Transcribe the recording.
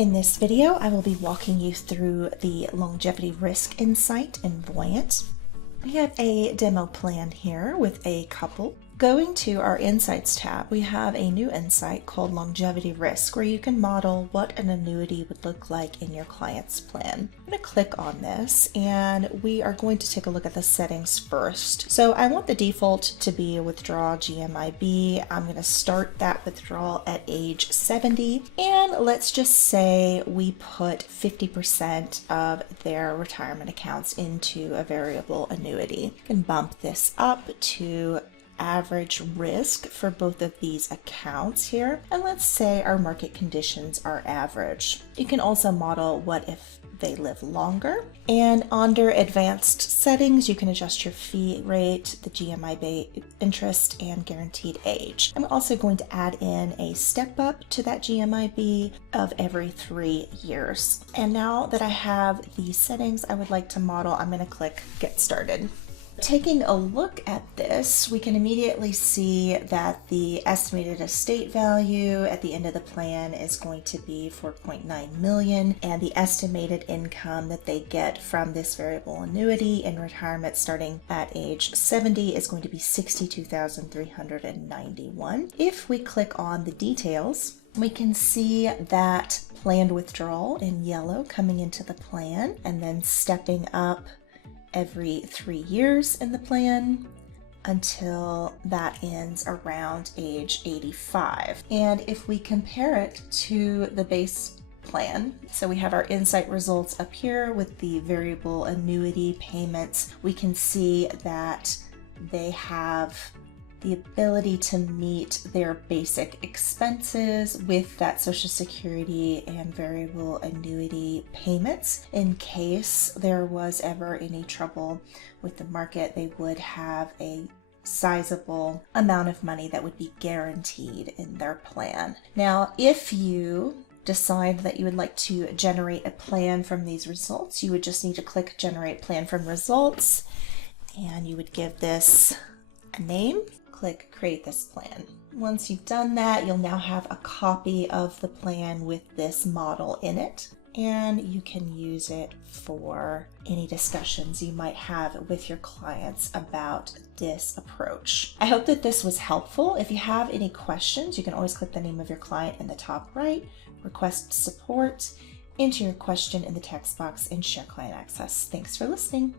In this video, I will be walking you through the longevity risk insight in Voyant. We have a demo plan here with a couple. Going to our Insights tab, we have a new insight called Longevity Risk, where you can model what an annuity would look like in your client's plan. I'm going to click on this, and we are going to take a look at the settings first. So I want the default to be a withdrawal GMIB. I'm going to start that withdrawal at age 70, and let's just say we put 50% of their retirement accounts into a variable annuity. You can bump this up to average risk for both of these accounts here, and let's say our market conditions are average. You can also model what if they live longer, and under advanced settings you can adjust your fee rate, the GMIB interest, and guaranteed age. I'm also going to add in a step up to that GMIB of every 3 years. And now that I have the settings I would like to model, I'm going to click Get Started. Taking a look at this, we can immediately see that the estimated estate value at the end of the plan is going to be $4.9 million, and the estimated income that they get from this variable annuity in retirement starting at age 70 is going to be $62,391. If we click on the details, we can see that planned withdrawal in yellow coming into the plan and then stepping up every 3 years in the plan until that ends around age 85. And if we compare it to the base plan, so we have our insight results up here with the variable annuity payments, we can see that they have the ability to meet their basic expenses with that Social Security and variable annuity payments. In case there was ever any trouble with the market, they would have a sizable amount of money that would be guaranteed in their plan. Now, if you decide that you would like to generate a plan from these results, you would just need to click Generate Plan from Results, and you would give this a name. Click Create This Plan. Once you've done that, you'll now have a copy of the plan with this model in it, and you can use it for any discussions you might have with your clients about this approach. I hope that this was helpful. If you have any questions, you can always click the name of your client in the top right, request support, enter your question in the text box, and share client access. Thanks for listening.